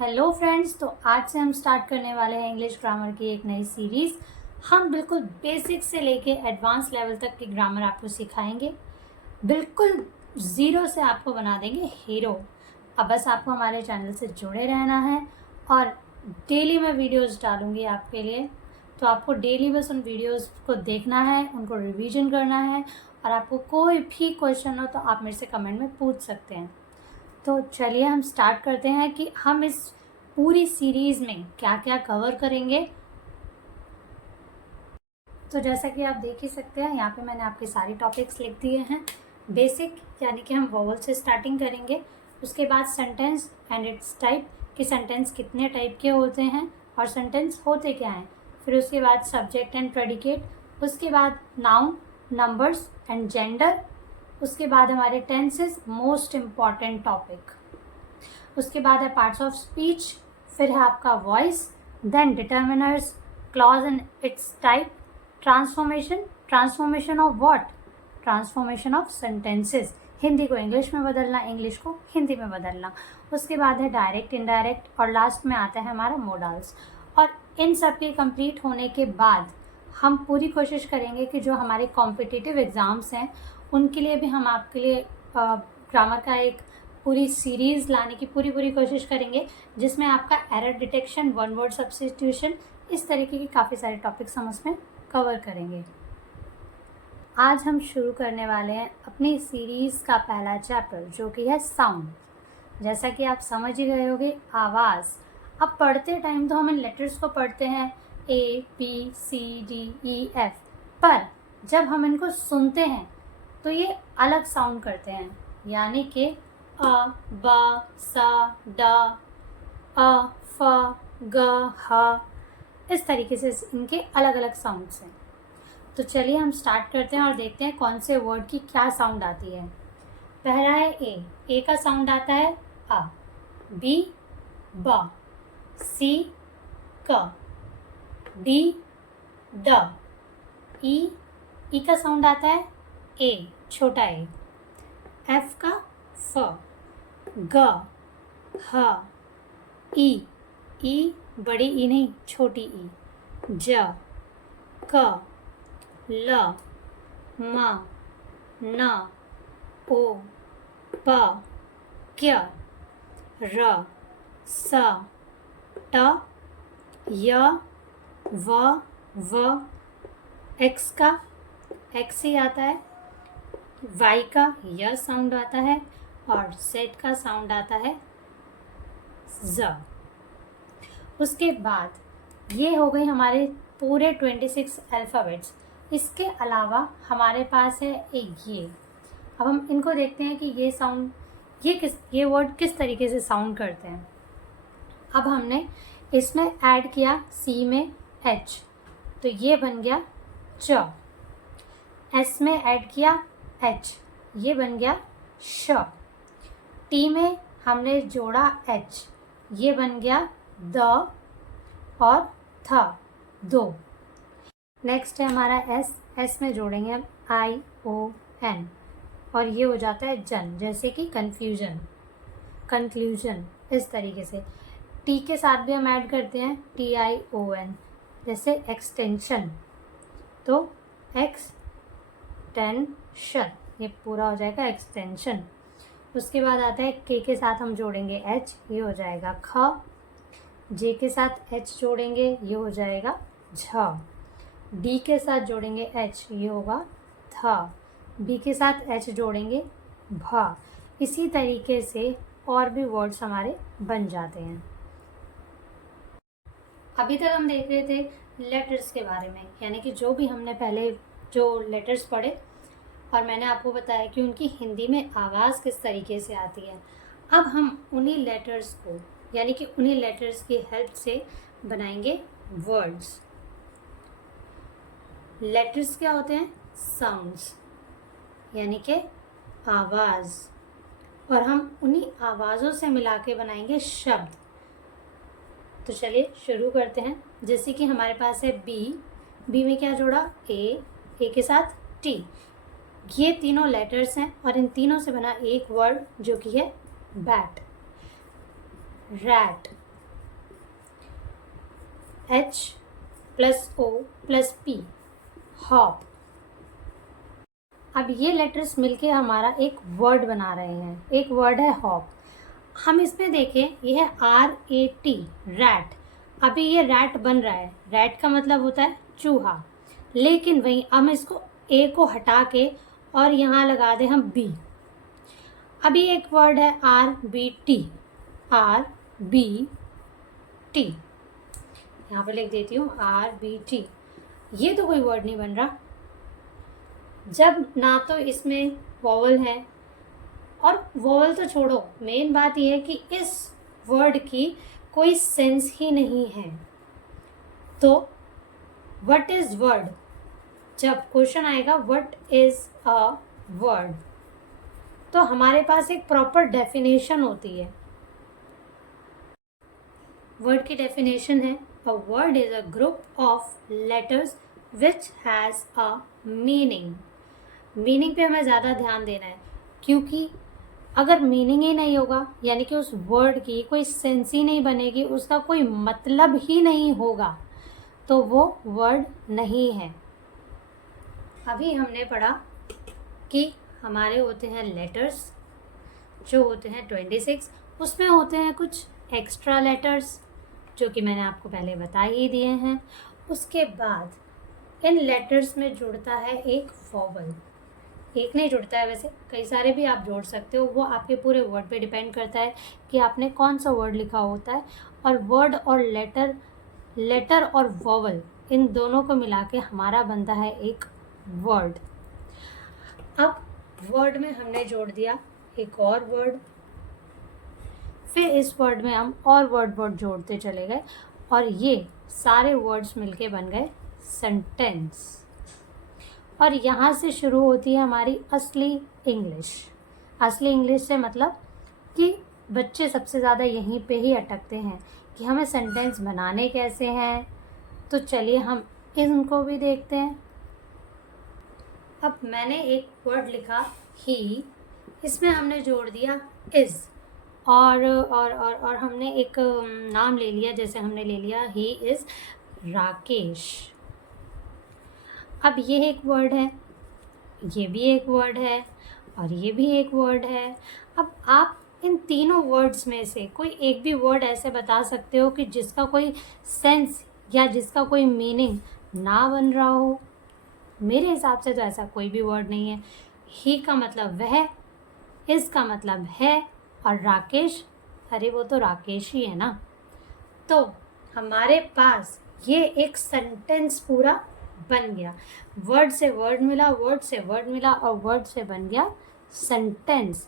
Hello friends, तो आज से हम स्टार्ट करने वाले हैं इंग्लिश ग्रामर की एक नई सीरीज़। हम बिल्कुल बेसिक से लेके एडवांस लेवल तक की ग्रामर आपको सिखाएंगे। बिल्कुल ज़ीरो से आपको बना देंगे हीरो। अब बस आपको हमारे चैनल से जुड़े रहना है और डेली मैं वीडियोस डालूंगी आपके लिए। तो आपको डेली बस उन वीडियोस को देखना है, उनको रिवीजन करना है और आपको कोई भी क्वेश्चन हो तो आप मेरे से कमेंट में पूछ सकते हैं। तो चलिए हम स्टार्ट करते हैं कि हम इस पूरी सीरीज़ में क्या क्या कवर करेंगे। तो जैसा कि आप देख ही सकते हैं, यहाँ पे मैंने आपके सारे टॉपिक्स लिख दिए हैं। बेसिक यानी कि हम वोवल से स्टार्टिंग करेंगे, उसके बाद सेंटेंस एंड इट्स टाइप कि सेंटेंस कितने टाइप के होते हैं और सेंटेंस होते क्या हैं। फिर उसके बाद सब्जेक्ट एंड प्रेडिकेट, उसके बाद नाउन, नंबर्स एंड जेंडर, उसके बाद हमारे टेंसेस, मोस्ट इम्पॉर्टेंट टॉपिक। उसके बाद है पार्ट्स ऑफ स्पीच, फिर है आपका voice, then determiners, clause and its type, transformation of what, transformation of sentences, Hindi को इंग्लिश में बदलना, इंग्लिश को हिंदी में बदलना। उसके बाद है डायरेक्ट, इनडायरेक्ट और लास्ट में आता है हमारा मोडल्स। और इन सब के कंप्लीट होने के बाद हम पूरी कोशिश करेंगे कि जो हमारे कॉम्पिटिटिव एग्ज़ाम्स हैं उनके लिए भी हम आपके लिए ग्रामर का एक पूरी सीरीज़ लाने की पूरी कोशिश करेंगे, जिसमें आपका error detection, one word substitution, इस तरीके की काफ़ी सारे टॉपिक्स हम उसमें कवर करेंगे। आज हम शुरू करने वाले हैं अपनी सीरीज़ का पहला चैप्टर, जो कि है साउंड। जैसा कि आप समझ ही गए होंगे, आवाज़। अब पढ़ते टाइम तो हम इन लेटर्स को पढ़ते हैं ABCDEF, पर जब हम इनको सुनते हैं तो ये अलग साउंड करते हैं, यानी कि अ, ब, स, ड, अ, फ, ग, ह, इस तरीके से इनके अलग अलग साउंड्स हैं। तो चलिए हम स्टार्ट करते हैं और देखते हैं कौन से वर्ड की क्या साउंड आती है। पहला है ए का साउंड आता है अ, बी ब, सी क, डी ड, ई का साउंड आता है ए, छोटा ए, एफ का फ, ग, ह, ई बड़ी ई नहीं, छोटी ई, ज, क, ल, म, न, ओ, प, क्य, र, स, ट, य, व, एक्स का एक्स ही आता है, वाई का य साउंड आता है और जेड का साउंड आता है ज। उसके बाद ये हो गई हमारे पूरे 26 अल्फ़ाबेट्स। इसके अलावा हमारे पास है एक ये। अब हम इनको देखते हैं कि ये साउंड, ये वर्ड किस तरीके से साउंड करते हैं। अब हमने इसमें ऐड किया सी में एच, तो ये बन गया च। एस में ऐड किया एच, ये बन गया श। टी में हमने जोड़ा एच, ये बन गया द और थ, दो। नेक्स्ट है हमारा एस में जोड़ेंगे हम ION और ये हो जाता है जन, जैसे कि कन्फ्यूजन, कंक्लूजन, इस तरीके से। टी के साथ भी हम ऐड करते हैं TION, जैसे एक्सटेंशन, तो एक्सटेंशन, ये पूरा हो जाएगा एक्सटेंशन। उसके बाद आता है के साथ हम जोड़ेंगे एच, ये हो जाएगा ख। जे के साथ एच जोड़ेंगे, ये हो जाएगा झ। डी के साथ जोड़ेंगे एच, ये होगा थ। बी के साथ एच जोड़ेंगे भ। इसी तरीके से और भी वर्ड्स हमारे बन जाते हैं। अभी तक हम देख रहे थे लेटर्स के बारे में, यानी कि जो भी हमने पहले जो लेटर्स पढ़े और मैंने आपको बताया कि उनकी हिंदी में आवाज़ किस तरीके से आती है। अब हम उन्हीं लेटर्स को, यानी कि उन्हीं लेटर्स की हेल्प से बनाएंगे वर्ड्स। लेटर्स क्या होते हैं? साउंड्स, यानी कि आवाज़, और हम उन्हीं आवाज़ों से मिला के बनाएंगे शब्द। तो चलिए शुरू करते हैं। जैसे कि हमारे पास है बी में क्या जोड़ा? ए के साथ टी। ये तीनों लेटर्स हैं और इन तीनों से बना एक वर्ड जो कि है bat, rat, H plus O plus P, hop. अब ये लेटर्स मिलके हमारा एक वर्ड बना रहे हैं, एक वर्ड है हॉप। हम इसमें देखें, ये है RAT, रैट। अभी ये रैट बन रहा है, रैट का मतलब होता है चूहा, लेकिन वहीं हम इसको A को हटा के और यहाँ लगा दें हम B। अभी एक वर्ड है RBT, RBT, यहाँ पे लिख देती हूँ RBT। ये तो कोई वर्ड नहीं बन रहा, जब ना तो इसमें वॉवल है, और वॉवल तो छोड़ो, मेन बात यह है कि इस वर्ड की कोई सेंस ही नहीं है। तो व्हाट इज वर्ड, जब क्वेश्चन आएगा व्हाट इज अ वर्ड, तो हमारे पास एक प्रॉपर डेफिनेशन होती है। वर्ड की डेफिनेशन है, a word is a group of letters which has a meaning. Meaning पे हमें ज़्यादा ध्यान देना है, क्योंकि अगर मीनिंग ही नहीं होगा, यानी कि उस वर्ड की कोई सेंस ही नहीं बनेगी, उसका कोई मतलब ही नहीं होगा, तो वो वर्ड नहीं है। अभी हमने पढ़ा कि हमारे होते हैं लेटर्स, जो होते हैं 26, उसमें होते हैं कुछ एक्स्ट्रा लेटर्स, जो कि मैंने आपको पहले बता ही दिए हैं। उसके बाद इन लेटर्स में जुड़ता है एक वॉवल। एक नहीं जुड़ता है, वैसे कई सारे भी आप जोड़ सकते हो, वो आपके पूरे वर्ड पे डिपेंड करता है कि आपने कौन सा वर्ड लिखा होता है। और वर्ड और लेटर और वॉवल, इन दोनों को मिला के हमारा बनता है एक वर्ड। अब वर्ड में हमने जोड़ दिया एक और वर्ड, फिर इस वर्ड में हम और वर्ड जोड़ते चले गए, और ये सारे वर्ड्स मिलके बन गए सेंटेंस। और यहाँ से शुरू होती है हमारी असली इंग्लिश। असली इंग्लिश से मतलब कि बच्चे सबसे ज़्यादा यहीं पे ही अटकते हैं कि हमें सेंटेंस बनाने कैसे हैं। तो चलिए हम इनको भी देखते हैं। अब मैंने एक वर्ड लिखा ही, इसमें हमने जोड़ दिया इज़, और हमने एक नाम ले लिया, जैसे हमने ले लिया ही इज़ राकेश। अब ये एक वर्ड है, ये भी एक वर्ड है, और ये भी एक वर्ड है। अब आप इन तीनों वर्ड्स में से कोई एक भी वर्ड ऐसे बता सकते हो कि जिसका कोई सेंस या जिसका कोई मीनिंग ना बन रहा हो। मेरे हिसाब से तो ऐसा कोई भी वर्ड नहीं है। ही का मतलब वह, इस का मतलब है, और राकेश, अरे वो तो राकेश ही है ना। तो हमारे पास ये एक सेंटेंस पूरा बन गया। वर्ड से वर्ड मिला, वर्ड से वर्ड मिला, और वर्ड से बन गया सेंटेंस।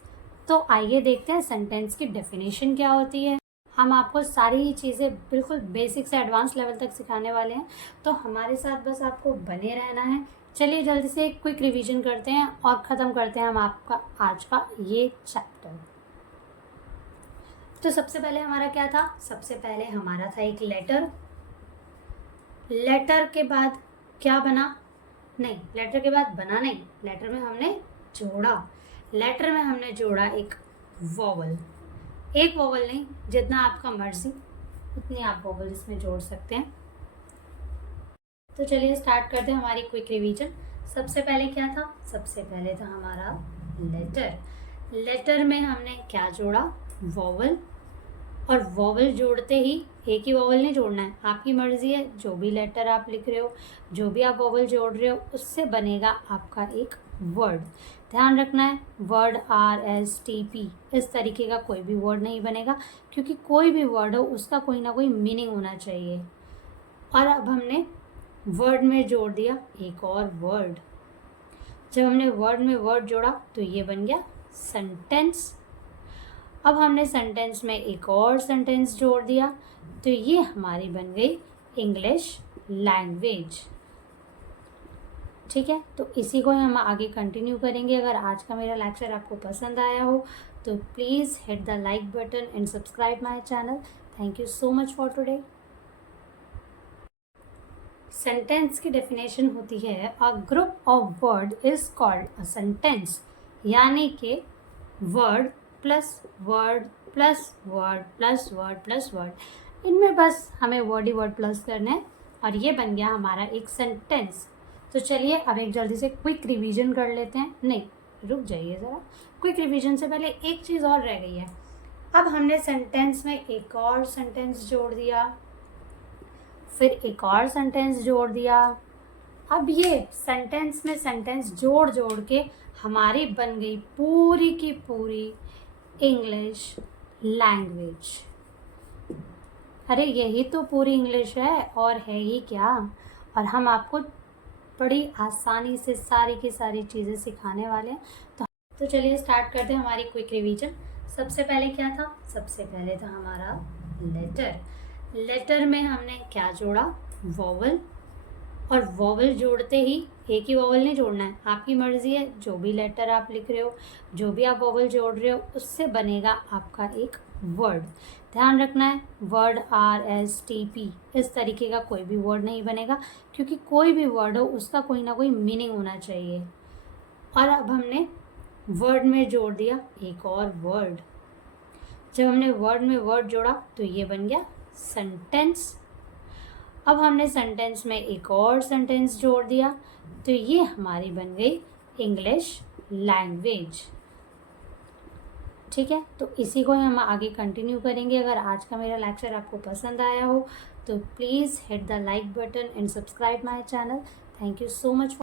तो आइए देखते हैं सेंटेंस की डेफिनेशन क्या होती है। हम आपको सारी ही चीज़ें बिल्कुल बेसिक से एडवांस लेवल तक सिखाने वाले हैं, तो हमारे साथ बस आपको बने रहना है। चलिए जल्दी से एक क्विक रिवीजन करते हैं और ख़त्म करते हैं हम आपका आज का ये चैप्टर। तो सबसे पहले हमारा क्या था, सबसे पहले हमारा था एक लेटर। लेटर के बाद क्या बना, नहीं लेटर के बाद बना नहीं, लेटर में हमने जोड़ा। लेटर में हमने जोड़ा एक वॉवल। एक वॉवल नहीं, जितना आपका मर्जी उतनी आप वॉवल इसमें जोड़ सकते हैं। तो चलिए स्टार्ट करते हैं हमारी क्विक रिवीजन। सबसे पहले क्या था, सबसे पहले था हमारा लेटर। लेटर में हमने क्या जोड़ा, वॉवल। और वॉवल जोड़ते ही एक ही वॉवल नहीं जोड़ना है, आपकी मर्जी है। जो भी लेटर आप लिख रहे हो, जो भी आप वॉवल जोड़ रहे हो, उससे बनेगा आपका एक वर्ड। ध्यान रखना है, वर्ड RSTP इस तरीके का कोई भी वर्ड नहीं बनेगा, क्योंकि कोई भी वर्ड हो उसका कोई ना कोई मीनिंग होना चाहिए। और अब हमने वर्ड में जोड़ दिया एक और वर्ड। जब हमने वर्ड में वर्ड जोड़ा तो ये बन गया सेंटेंस। अब हमने सेंटेंस में एक और सेंटेंस जोड़ दिया, तो ये हमारी बन गई इंग्लिश लैंग्वेज। ठीक है, तो इसी को हम आगे कंटिन्यू करेंगे। अगर आज का मेरा लेक्चर आपको पसंद आया हो तो please hit the like button and subscribe my channel. Thank you so much for today. Sentence की डेफिनेशन होती है, a group of word is called a sentence, यानी कि word plus word plus word plus word plus word, इनमें बस हमें word ही word plus करना है और ये बन गया हमारा एक सेंटेंस। तो चलिए अब एक जल्दी से क्विक रिवीजन कर लेते हैं। नहीं, रुक जाइए ज़रा, क्विक रिवीजन से पहले एक चीज़ और रह गई है। अब हमने सेंटेंस में एक और सेंटेंस जोड़ दिया, फिर एक और सेंटेंस जोड़ दिया। अब ये सेंटेंस में सेंटेंस जोड़ जोड़ के हमारी बन गई पूरी की पूरी इंग्लिश लैंग्वेज। अरे यही तो पूरी इंग्लिश है, और है ही क्या। और हम आपको बड़ी आसानी से सारी की सारी चीज़ें सिखाने वाले हैं। तो चलिए स्टार्ट करते हैं हमारी क्विक रिवीजन। सबसे पहले क्या था? सबसे पहले था हमारा लेटर। लेटर में हमने क्या जोड़ा? वॉवल। और वॉवल जोड़ते ही एक ही वॉवल नहीं जोड़ना है, आपकी मर्जी है। जो भी लेटर आप लिख रहे हो, जो भी आप वॉवल जोड़ रहे हो, उससे बनेगा आपका एक वर्ड। ध्यान रखना है, वर्ड RSTP इस तरीके का कोई भी वर्ड नहीं बनेगा, क्योंकि कोई भी वर्ड हो उसका कोई ना कोई मीनिंग होना चाहिए। और अब हमने वर्ड में जोड़ दिया एक और वर्ड। जब हमने वर्ड में वर्ड जोड़ा तो ये बन गया सेंटेंस। अब हमने सेंटेंस में एक और सेंटेंस जोड़ दिया तो ये हमारी बन गई इंग्लिश लैंग्वेज। ठीक है, तो इसी को हम आगे कंटिन्यू करेंगे। अगर आज का मेरा लेक्चर आपको पसंद आया हो तो please hit the like button and subscribe my channel. Thank you so much.